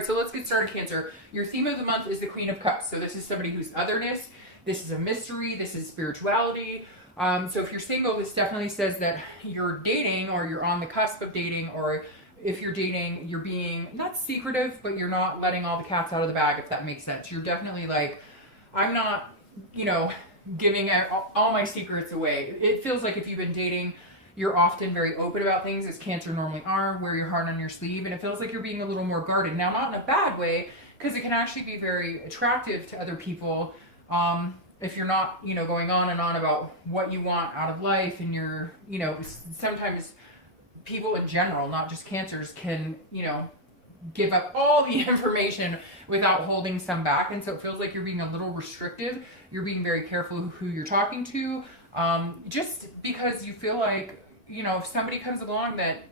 right, so let's get started, Cancer. Your theme of the month is the Queen of Cups. So this is somebody who's otherness. This is a mystery. This is spirituality. So if you're single, this definitely says that you're dating, or you're on the cusp of dating, or if you're dating, you're being not secretive, but you're not letting all the cats out of the bag, if that makes sense. You're definitely like, I'm not, you know, giving all my secrets away. It feels like if you've been dating, you're often very open about things, as Cancer normally are, wear your heart on your sleeve, and it feels like you're being a little more guarded. Now, not in a bad way, because it can actually be very attractive to other people if you're not, you know, going on and on about what you want out of life, and you're, you know, sometimes people in general, not just Cancers, can, you know, give up all the information without holding some back, and so it feels like you're being a little restrictive. You're being very careful who you're talking to, just because you feel like, you know, if somebody comes along that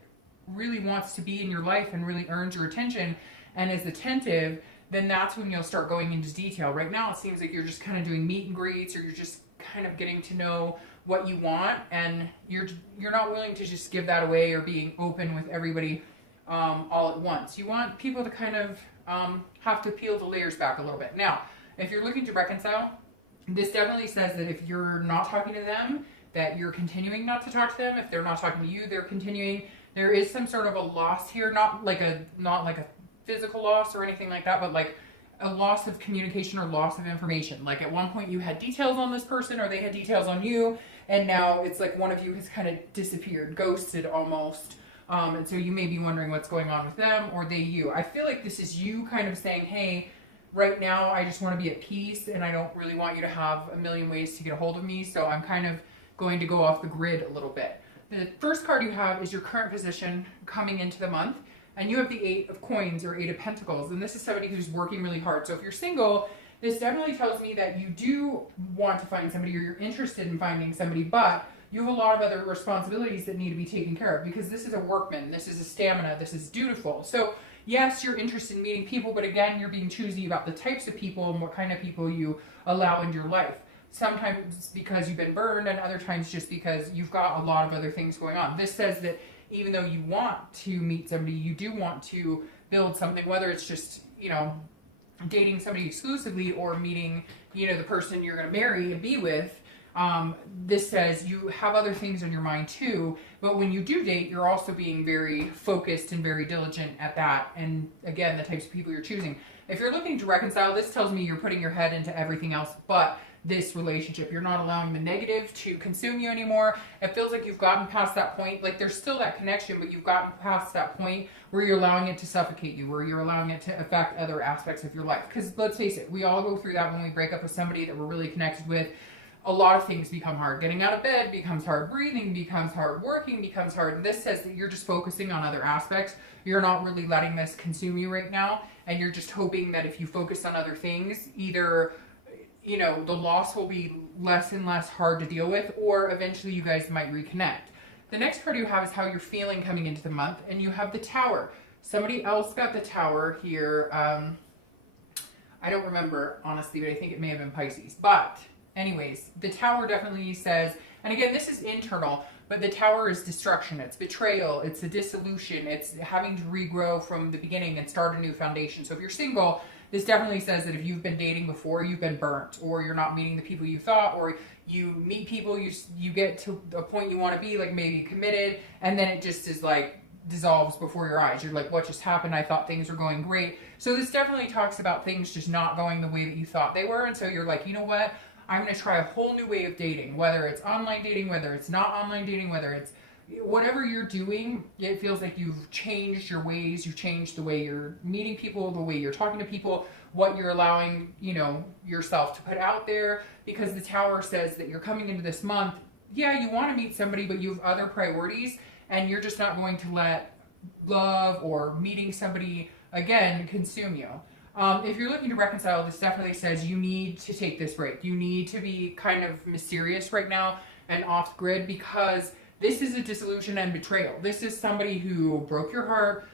really wants to be in your life and really earns your attention and is attentive, then that's when you'll start going into detail. Right now, it seems like you're just kind of doing meet and greets, or you're just kind of getting to know what you want, and you're not willing to just give that away or being open with everybody all at once. You want people to kind of have to peel the layers back a little bit. Now, if you're looking to reconcile, this definitely says that if you're not talking to them, that you're continuing not to talk to them. If they're not talking to you, they're continuing. There is some sort of a loss here, not like a physical loss or anything like that, but like a loss of communication or loss of information. Like at one point you had details on this person, or they had details on you, and now it's like one of you has kind of disappeared, ghosted almost. And so you may be wondering what's going on with them, or they you. I feel like this is you kind of saying, hey, right now I just want to be at peace, and I don't really want you to have a million ways to get a hold of me, so I'm kind of going to go off the grid a little bit. The first card you have is your current position coming into the month, and you have the 8 of Coins, or 8 of Pentacles, and this is somebody who's working really hard. So if you're single, this definitely tells me that you do want to find somebody, or you're interested in finding somebody, but you have a lot of other responsibilities that need to be taken care of, because this is a workman, this is a stamina, this is dutiful. So yes, you're interested in meeting people, but again, you're being choosy about the types of people and what kind of people you allow into your life. Sometimes because you've been burned, and other times just because you've got a lot of other things going on. This says that even though you want to meet somebody, you do want to build something, whether it's just, you know, dating somebody exclusively, or meeting, you know, the person you're going to marry and be with. This says you have other things on your mind too, but when you do date, you're also being very focused and very diligent at that. And again, the types of people you're choosing. If you're looking to reconcile, this tells me you're putting your head into everything else but this relationship. You're not allowing the negative to consume you anymore. It feels like you've gotten past that point. Like there's still that connection, but you've gotten past that point where you're allowing it to suffocate you, where you're allowing it to affect other aspects of your life. Because let's face it, we all go through that when we break up with somebody that we're really connected with. A lot of things become hard. Getting out of bed becomes hard. Breathing becomes hard. Working becomes hard. And this says that you're just focusing on other aspects. You're not really letting this consume you right now. And you're just hoping that if you focus on other things, either, you know, the loss will be less and less hard to deal with, or eventually you guys might reconnect. The next card you have is how you're feeling coming into the month. And you have the Tower. Somebody else got the Tower here. I don't remember, honestly, but I think it may have been Pisces. But anyways, the Tower definitely says, and again, this is internal, but the Tower is destruction, it's betrayal, it's a dissolution, it's having to regrow from the beginning and start a new foundation. So if you're single, this definitely says that if you've been dating before, you've been burnt, or you're not meeting the people you thought, or you meet people, you get to a point you want to be, like maybe committed, and then it just is like dissolves before your eyes. You're like, what just happened? I thought things were going great. So this definitely talks about things just not going the way that you thought they were, and so you're like, you know what? I'm going to try a whole new way of dating, whether it's online dating, whether it's not online dating, whether it's whatever you're doing. It feels like you've changed your ways. You've changed the way you're meeting people, the way you're talking to people, what you're allowing, you know, yourself to put out there, because the Tower says that you're coming into this month. Yeah, you want to meet somebody, but you have other priorities, and you're just not going to let love or meeting somebody again consume you. If you're looking to reconcile, this definitely says you need to take this break. You need to be kind of mysterious right now and off grid, because this is a dissolution and betrayal. This is somebody who broke your heart,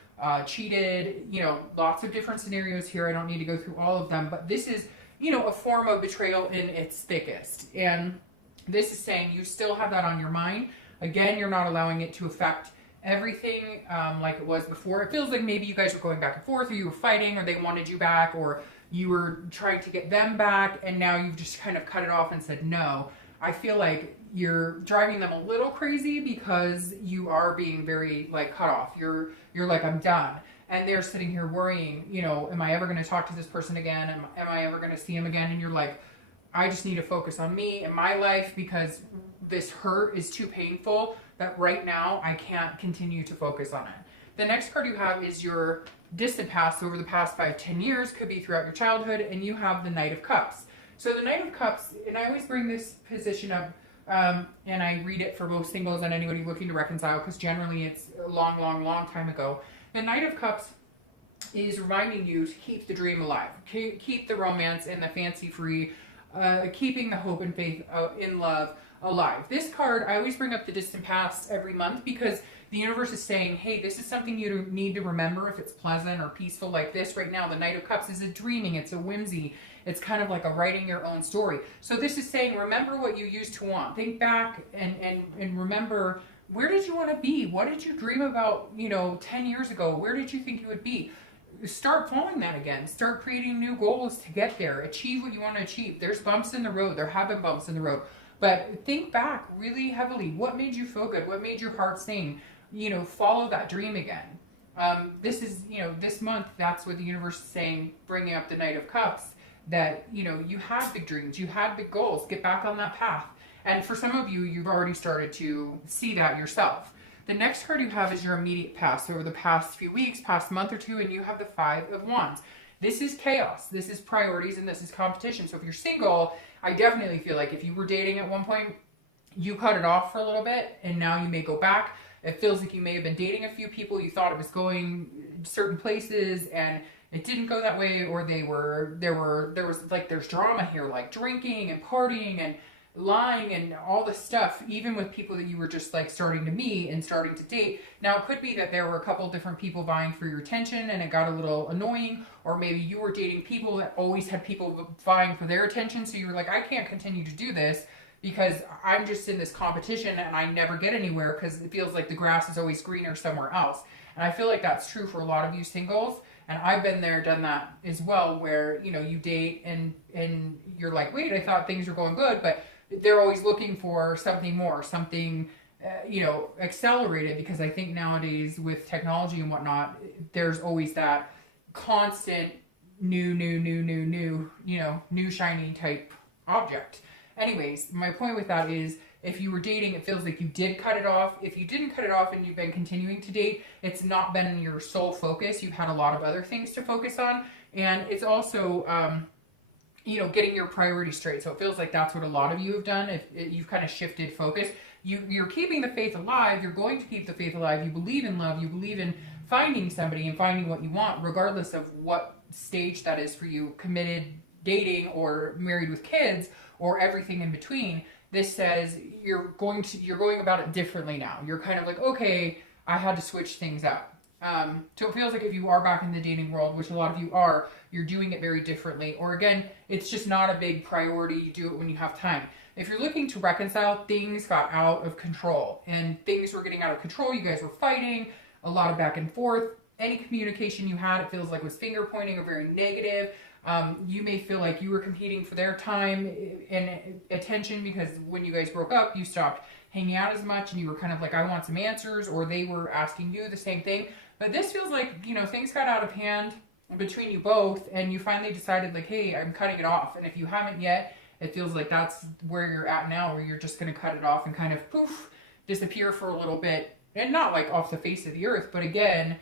cheated, you know, lots of different scenarios here. I don't need to go through all of them, but this is, you know, a form of betrayal in its thickest. And this is saying you still have that on your mind. Again, you're not allowing it to affect everything like it was before. It feels like maybe you guys were going back and forth, or you were fighting, or they wanted you back, or you were trying to get them back, and now you've just kind of cut it off and said no. I feel like you're driving them a little crazy because you are being very like cut off. You're like, I'm done. And they're sitting here worrying, you know, am I ever going to talk to this person again? Am I ever going to see him again? And you're like, I just need to focus on me and my life because this hurt is too painful that right now I can't continue to focus on it. The next card you have is your distant past. So over the past 5-10 years, could be throughout your childhood, and you have the Knight of Cups. So the Knight of Cups, and I always bring this position up, and I read it for both singles and anybody looking to reconcile, because generally it's a long, long, long time ago. The Knight of Cups is reminding you to keep the dream alive, keep the romance and the fancy-free, keeping the hope and faith in love alive. This card, I always bring up the distant past every month because the universe is saying, hey, this is something you need to remember if it's pleasant or peaceful like this right now. The Knight of Cups is a dreaming, it's a whimsy. It's kind of like a writing your own story. So this is saying, remember what you used to want. Think back and remember, where did you want to be? What did you dream about, you know, 10 years ago? Where did you think you would be? Start following that again. Start creating new goals to get there. Achieve what you want to achieve. There's bumps in the road. There have been bumps in the road. But think back really heavily. What made you feel good? What made your heart sing? You know, follow that dream again. This is, you know, this month, that's what the universe is saying, bringing up the Knight of Cups, that, you know, you had big dreams. You had big goals. Get back on that path. And for some of you, you've already started to see that yourself. The next card you have is your immediate past, over the past few weeks, past month or two, and you have the Five of Wands. This is chaos. This is priorities, and this is competition. So if you're single, I definitely feel like if you were dating at one point, you cut it off for a little bit, and now you may go back. It feels like you may have been dating a few people. You thought it was going certain places, and it didn't go that way, or there's drama here, like drinking and partying and lying and all this stuff, even with people that you were just like starting to meet and starting to date. Now, it could be that there were a couple different people vying for your attention and it got a little annoying, or maybe you were dating people that always had people vying for their attention. So you were like, I can't continue to do this because I'm just in this competition and I never get anywhere because it feels like the grass is always greener somewhere else. And I feel like that's true for a lot of you singles. And I've been there, done that as well, where, you know, you date and you're like, wait, I thought things were going good, but they're always looking for something more, something, you know, accelerated, because I think nowadays with technology and whatnot, there's always that constant new, you know, new shiny type object. Anyways, my point with that is, if you were dating, it feels like you did cut it off. If you didn't cut it off and you've been continuing to date, it's not been your sole focus. You've had a lot of other things to focus on. And it's also, you know, getting your priorities straight. So it feels like that's what a lot of you have done. If you've kind of shifted focus, you're keeping the faith alive. You're going to keep the faith alive. You believe in love. You believe in finding somebody and finding what you want, regardless of what stage that is for you, committed, dating, or married with kids, or everything in between. This says you're going about it differently now. You're kind of like, okay, I had to switch things up. So it feels like if you are back in the dating world, which a lot of you are, you're doing it very differently. Or again, it's just not a big priority. You do it when you have time. If you're looking to reconcile, things got out of control and things were getting out of control. You guys were fighting, a lot of back and forth. Any communication you had, it feels like was finger pointing or very negative. You may feel like you were competing for their time and attention, because when you guys broke up, you stopped hanging out as much and you were kind of like, I want some answers, or they were asking you the same thing. But this feels like, you know, things got out of hand between you both, and you finally decided like, hey, I'm cutting it off. And if you haven't yet, it feels like that's where you're at now, where you're just going to cut it off and kind of poof, disappear for a little bit, and not like off the face of the earth, but again,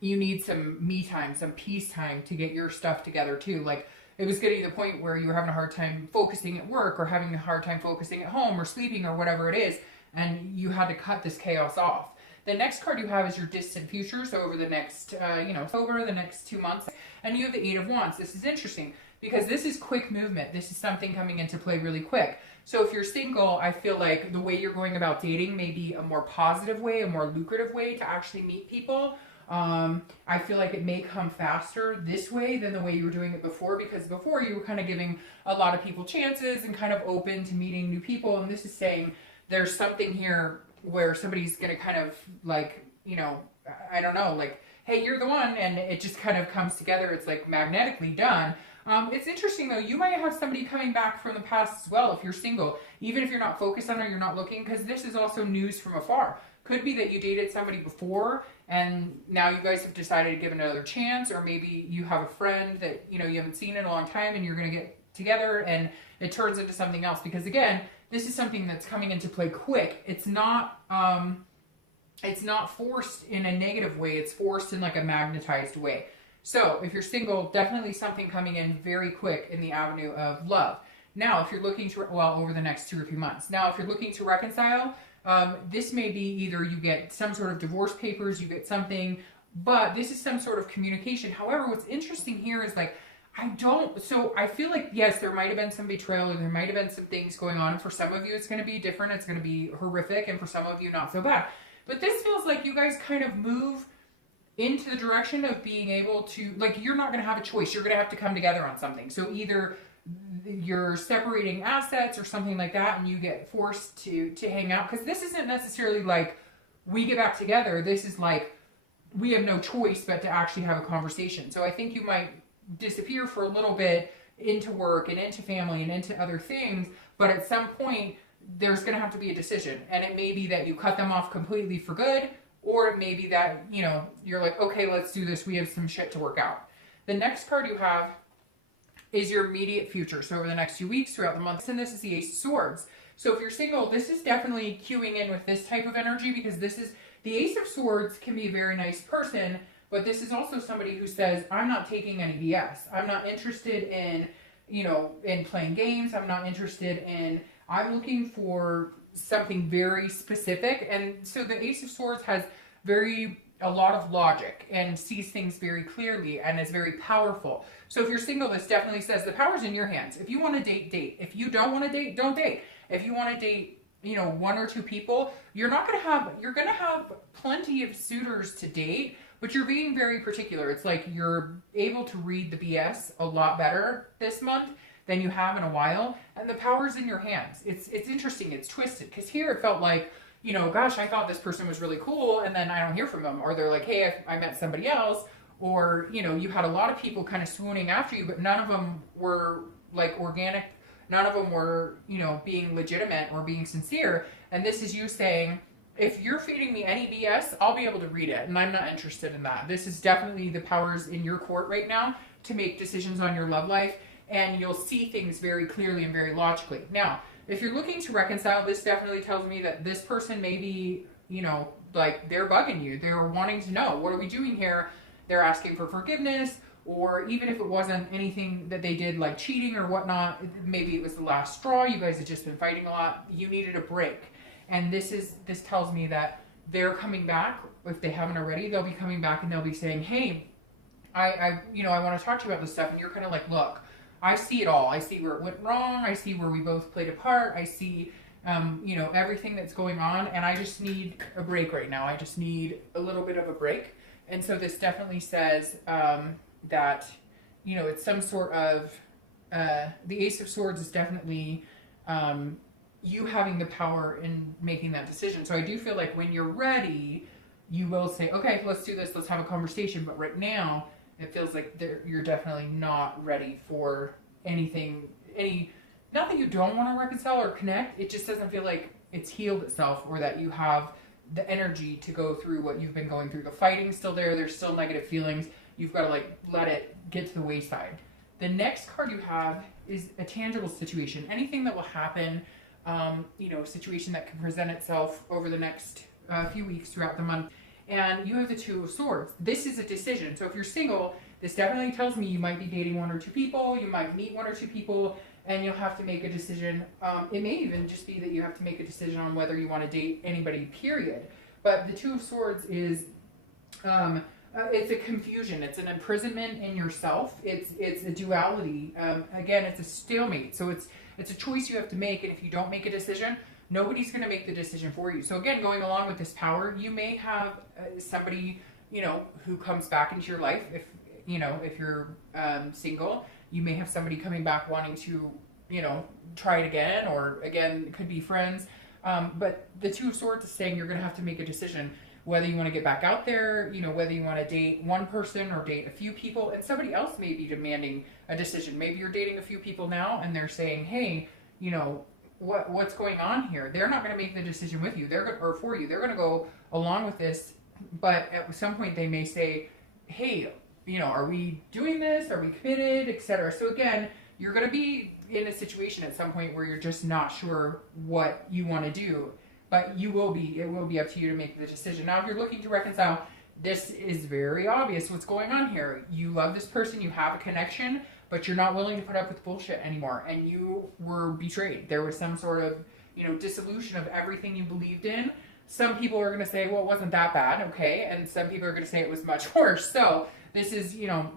you need some me time, some peace time to get your stuff together too. Like, it was getting to the point where you were having a hard time focusing at work, or having a hard time focusing at home, or sleeping, or whatever it is, and you had to cut this chaos off. The next card you have is your distant future, so over the next, over the next 2 months, and you have the Eight of Wands. This is interesting because this is quick movement. This is something coming into play really quick. So if you're single, I feel like the way you're going about dating may be a more positive way, a more lucrative way to actually meet people. I feel like it may come faster this way than the way you were doing it before, because before you were kind of giving a lot of people chances and kind of open to meeting new people. And this is saying there's something here where somebody's going to kind of like, you know, I don't know, like, hey, you're the one, and it just kind of comes together. It's like magnetically done. It's interesting though, you might have somebody coming back from the past as well if you're single, even if you're not focused on it, you're not looking, because this is also news from afar. Could be that you dated somebody before and now you guys have decided to give it another chance, or maybe you have a friend that, you know, you haven't seen in a long time and you're going to get together and it turns into something else. Because again, this is something that's coming into play quick. It's not forced in a negative way. It's forced in like a magnetized way. So if you're single, definitely something coming in very quick in the avenue of love. Now, if you're looking to, well, over the next 2 or 3 months. Now, if you're looking to reconcile, this may be either you get some sort of divorce papers, you get something, but this is some sort of communication. However, what's interesting here is like, so I feel like, yes, there might have been some betrayal, or there might have been some things going on. And for some of you, it's going to be different. It's going to be horrific. And for some of you, not so bad. But this feels like you guys kind of move into the direction of being able to, like, you're not going to have a choice. You're going to have to come together on something. So either you're separating assets or something like that, and you get forced to hang out. Because this isn't necessarily like we get back together. This is like we have no choice but to actually have a conversation. So I think you might disappear for a little bit into work and into family and into other things. But at some point, there's going to have to be a decision. And it may be that you cut them off completely for good, or it may be that, you know, you're like, okay, let's do this. We have some shit to work out. The next card you have is your immediate future. So over the next few weeks, throughout the month, and this is the Ace of Swords. So if you're single, this is definitely cueing in with this type of energy, because this is, the Ace of Swords can be a very nice person, but this is also somebody who says, I'm not taking any BS. I'm not interested in, you know, in playing games. I'm not interested in, I'm looking for something very specific. And so the Ace of Swords has a lot of logic and sees things very clearly and is very powerful. So if you're single, this definitely says the power's in your hands. If you want to date, date. If you don't want to date, don't date. If you want to date, you know, 1 or 2 people, you're going to have plenty of suitors to date, but you're being very particular. It's like you're able to read the BS a lot better this month than you have in a while, and the power's in your hands. It's interesting, it's twisted, because here it felt like, you know, gosh, I thought this person was really cool, and then I don't hear from them, or they're like, hey, I met somebody else, or, you know, you had a lot of people kind of swooning after you, but none of them were like organic, none of them were, you know, being legitimate or being sincere. And this is you saying, if you're feeding me any BS, I'll be able to read it, and I'm not interested in that. This is definitely the powers in your court right now to make decisions on your love life, and you'll see things very clearly and very logically. Now, if you're looking to reconcile, this definitely tells me that this person may be, you know, like they're bugging you. They're wanting to know, what are we doing here? They're asking for forgiveness, or even if it wasn't anything that they did like cheating or whatnot, maybe it was the last straw. You guys had just been fighting a lot. You needed a break. And this tells me that they're coming back. If they haven't already, they'll be coming back and they'll be saying, hey, I want to talk to you about this stuff. And you're kind of like, look, I see it all. I see where it went wrong. I see where we both played a part. I see, you know, everything that's going on. And I just need a break right now. I just need a little bit of a break. And so this definitely says that, you know, it's some sort of, the Ace of Swords is definitely you having the power in making that decision. So I do feel like when you're ready, you will say, okay, let's do this. Let's have a conversation. But right now, it feels like you're definitely not ready for anything, not that you don't want to reconcile or connect. It just doesn't feel like it's healed itself, or that you have the energy to go through what you've been going through. The fighting's still there. There's still negative feelings. You've got to like let it get to the wayside. The next card you have is a tangible situation. Anything that will happen, you know, a situation that can present itself over the next few weeks throughout the month. And you have the Two of Swords. This is a decision. So if you're single, this definitely tells me you might be dating 1 or 2 people. You might meet 1 or 2 people, and you'll have to make a decision. It may even just be that you have to make a decision on whether you want to date anybody, period. But the Two of Swords is, it's a confusion. It's an imprisonment in yourself. It's a duality. Again, it's a stalemate. So it's a choice you have to make, and if you don't make a decision, nobody's going to make the decision for you. So again, going along with this power, you may have somebody, you know, who comes back into your life. If, you know, if you're single, you may have somebody coming back wanting to, you know, try it again, or again, it could be friends. But the Two of Swords is saying you're going to have to make a decision whether you want to get back out there, you know, whether you want to date one person or date a few people, and somebody else may be demanding a decision. Maybe you're dating a few people now and they're saying, hey, you know, what's going on here? They're not going to make the decision with you. Or for you. They're going to go along with this, but at some point they may say, hey, you know, are we doing this? Are we committed, etc. So again, you're going to be in a situation at some point where you're just not sure what you want to do. But it will be up to you to make the decision. Now, if you're looking to reconcile, this is very obvious what's going on here. You love this person, you have a connection, but you're not willing to put up with bullshit anymore. And you were betrayed. There was some sort of, you know, dissolution of everything you believed in. Some people are going to say, well, it wasn't that bad, okay? And some people are going to say it was much worse. So this is, you know,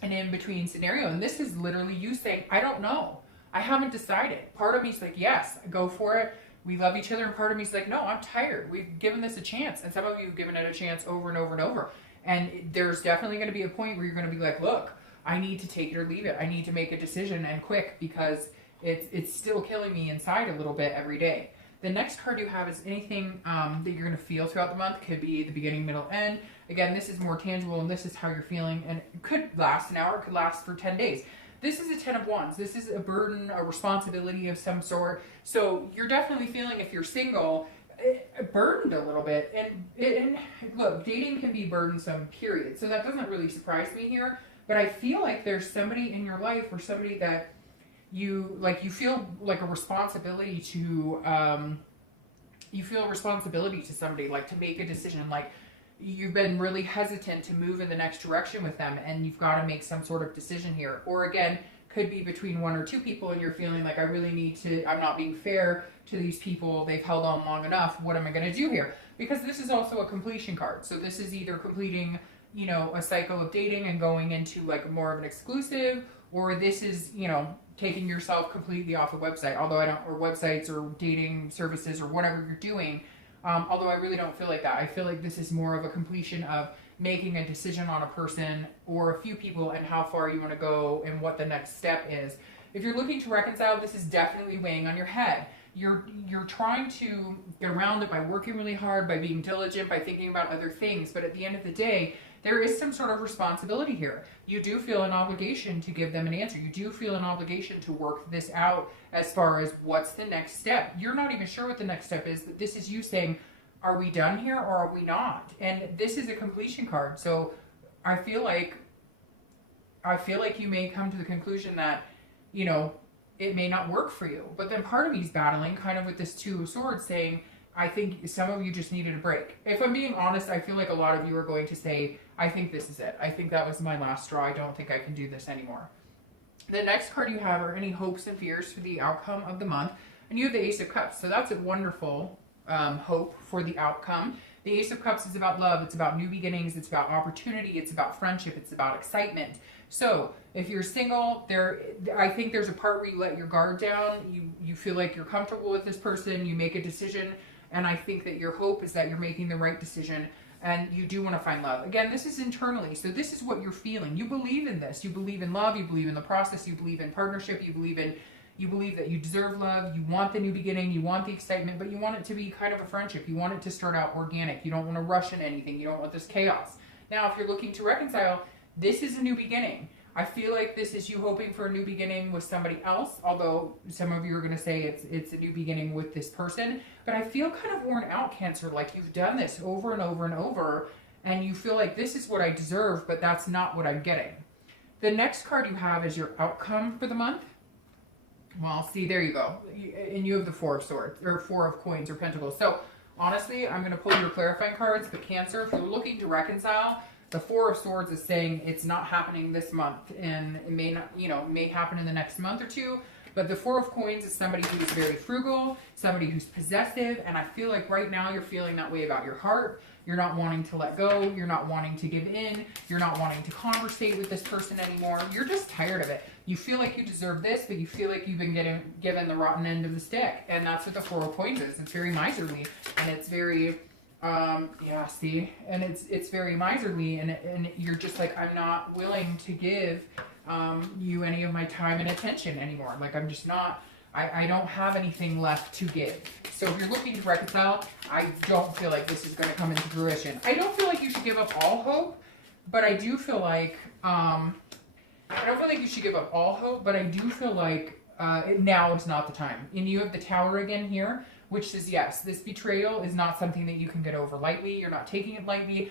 an in-between scenario. And this is literally you saying, I don't know. I haven't decided. Part of me's like, yes, go for it. We love each other, and part of me is like, no, I'm tired. We've given this a chance, and some of you have given it a chance over and over and over. And there's definitely going to be a point where you're going to be like, look, I need to take it or leave it. I need to make a decision, and quick, because it's still killing me inside a little bit every day. The next card you have is anything that you're going to feel throughout the month. Could be the beginning, middle, end. Again, this is more tangible, and this is how you're feeling, and it could last an hour. It could last for 10 days. This is a 10 of Wands. This is a burden, a responsibility of some sort. So you're definitely feeling, if you're single, burdened a little bit. And look, dating can be burdensome, period. So that doesn't really surprise me here. But I feel like there's somebody in your life, or somebody that you feel like a responsibility to, somebody, like to make a decision, like you've been really hesitant to move in the next direction with them, and you've got to make some sort of decision here. Or again, could be between one or two people, and you're feeling like, I really need to, I'm not being fair to these people. They've held on long enough. What am I going to do here? Because this is also a completion card. So this is either completing, you know, a cycle of dating and going into like more of an exclusive, or this is, you know, taking yourself completely off a website, or websites or dating services or whatever you're doing. Although I really don't feel like that. I feel like this is more of a completion of making a decision on a person or a few people, and how far you want to go and what the next step is. If you're looking to reconcile, this is definitely weighing on your head. You're trying to get around it by working really hard, by being diligent, by thinking about other things. But at the end of the day, there is some sort of responsibility here. You do feel an obligation to give them an answer. You do feel an obligation to work this out as far as what's the next step. You're not even sure what the next step is, but this is you saying, are we done here or are we not? And this is a completion card. So I feel like you may come to the conclusion that, you know, it may not work for you. But then part of me is battling kind of with this Two of Swords, saying, I think some of you just needed a break. If I'm being honest, I feel like a lot of you are going to say, I think this is it. I think that was my last straw. I don't think I can do this anymore. The next card you have are any hopes and fears for the outcome of the month. And you have the Ace of Cups. So that's a wonderful hope for the outcome. The Ace of Cups is about love. It's about new beginnings. It's about opportunity. It's about friendship. It's about excitement. So if you're single, I think there's a part where you let your guard down. You feel like you're comfortable with this person. You make a decision. And I think that your hope is that you're making the right decision, and you do want to find love. Again, this is internally. So this is what you're feeling. You believe in this. You believe in love. You believe in the process. You believe in partnership. You believe that you deserve love. You want the new beginning. You want the excitement, but you want it to be kind of a friendship. You want it to start out organic. You don't want to rush in anything. You don't want this chaos. Now, if you're looking to reconcile, this is a new beginning. I feel like this is you hoping for a new beginning with somebody else, although some of you are going to say it's a new beginning with this person. But I feel kind of worn out, Cancer, like you've done this over and over and over, and you feel like this is what I deserve, but that's not what I'm getting. The next card you have is your outcome for the month. Well, see, there you go. And you have the Four of Swords, or Four of Coins, or Pentacles. So, honestly, I'm going to pull your clarifying cards, but Cancer, if you're looking to reconcile, the Four of Swords is saying it's not happening this month, and it may not, you know, may happen in the next month or two. But the Four of Coins is somebody who's very frugal, somebody who's possessive, and I feel like right now you're feeling that way about your heart. You're not wanting to let go. You're not wanting to give in. You're not wanting to conversate with this person anymore. You're just tired of it. You feel like you deserve this, but you feel like you've been given the rotten end of the stick, and that's what the Four of Coins is. It's very miserly, and it's very... yeah, see, and it's very miserly, and you're just like, I'm not willing to give you any of my time and attention anymore. Like, I'm just not I don't have anything left to give. So if you're looking to reconcile, I don't feel like this is going to come into fruition. I don't feel like you should give up all hope, but I do feel like, I don't feel like you should give up all hope, but I do feel like now is not the time. And you have the Tower again here, which says, yes, this betrayal is not something that you can get over lightly. You're not taking it lightly.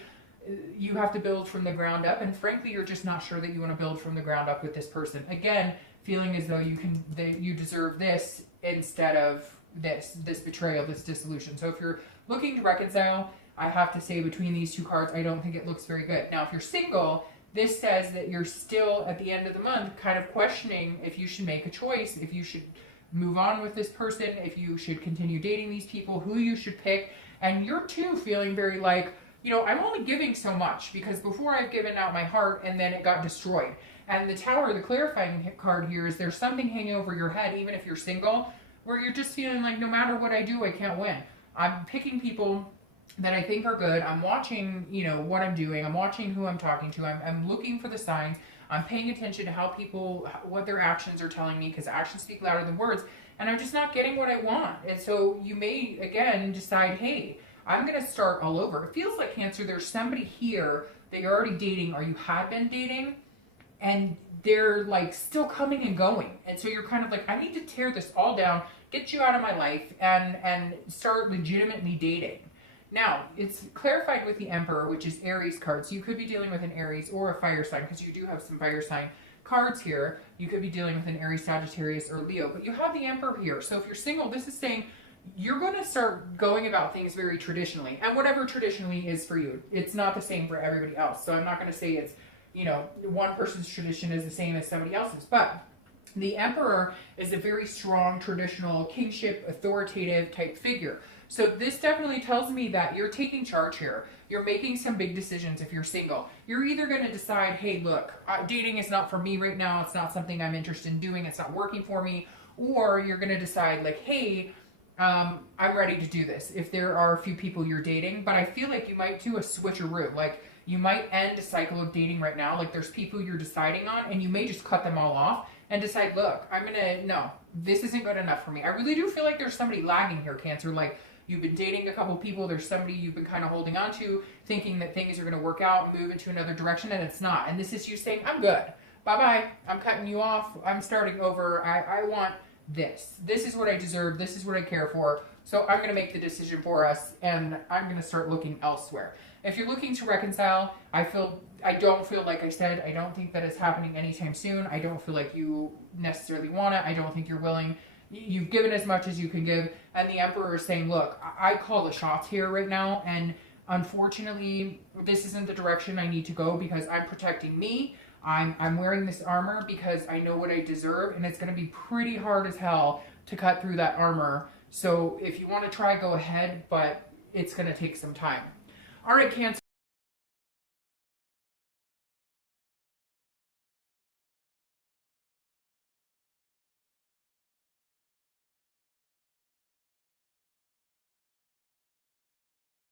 You have to build from the ground up. And frankly, you're just not sure that you want to build from the ground up with this person. Again, feeling as though you deserve this instead of this betrayal, this dissolution. So if you're looking to reconcile, I have to say between these two cards, I don't think it looks very good. Now, if you're single, this says that you're still at the end of the month kind of questioning if you should make a choice, if you should move on with this person, if you should continue dating these people, who you should pick. And you're too feeling very like, you know, I'm only giving so much because before I've given out my heart and then it got destroyed. And the Tower, the clarifying card here is there's something hanging over your head, even if you're single, where you're just feeling like no matter what I do, I can't win. I'm picking people that I think are good. I'm watching, you know, what I'm doing. I'm watching who I'm talking to. I'm looking for the signs. I'm paying attention to how people, what their actions are telling me, because actions speak louder than words. And I'm just not getting what I want. And so you may, again, decide, hey, I'm going to start all over. It feels like, Cancer, there's somebody here that you're already dating or you had been dating, and they're like still coming and going. And so you're kind of like, I need to tear this all down, get you out of my life, and start legitimately dating. Now, it's clarified with the Emperor, which is Aries card. So you could be dealing with an Aries or a fire sign, because you do have some fire sign cards here. You could be dealing with an Aries, Sagittarius, or Leo. But you have the Emperor here. So if you're single, this is saying you're going to start going about things very traditionally. And whatever traditionally is for you, it's not the same for everybody else. So I'm not going to say it's, you know, one person's tradition is the same as somebody else's. But the Emperor is a very strong, traditional, kingship, authoritative type figure. So this definitely tells me that you're taking charge here. You're making some big decisions if you're single. You're either going to decide, hey, look, dating is not for me right now. It's not something I'm interested in doing. It's not working for me. Or you're going to decide, like, hey, I'm ready to do this. If there are a few people you're dating. But I feel like you might do a switcheroo. Like, you might end a cycle of dating right now. Like, there's people you're deciding on, and you may just cut them all off and decide, look, no, this isn't good enough for me. I really do feel like there's somebody lagging here, Cancer. Like, you've been dating a couple people, there's somebody you've been kind of holding on to, thinking that things are going to work out, move into another direction, and it's not. And this is you saying, I'm good. Bye-bye. I'm cutting you off. I'm starting over. I want this. This is what I deserve. This is what I care for. So I'm going to make the decision for us, and I'm going to start looking elsewhere. If you're looking to reconcile, I don't feel, like I said, I don't think that it's happening anytime soon. I don't feel like you necessarily want it. I don't think you're willing. You've given as much as you can give. And the Emperor is saying, look, I call the shots here right now. And unfortunately, this isn't the direction I need to go, because I'm protecting me. I'm wearing this armor because I know what I deserve. And it's going to be pretty hard as hell to cut through that armor. So if you want to try, go ahead. But it's going to take some time. All right, Cancer.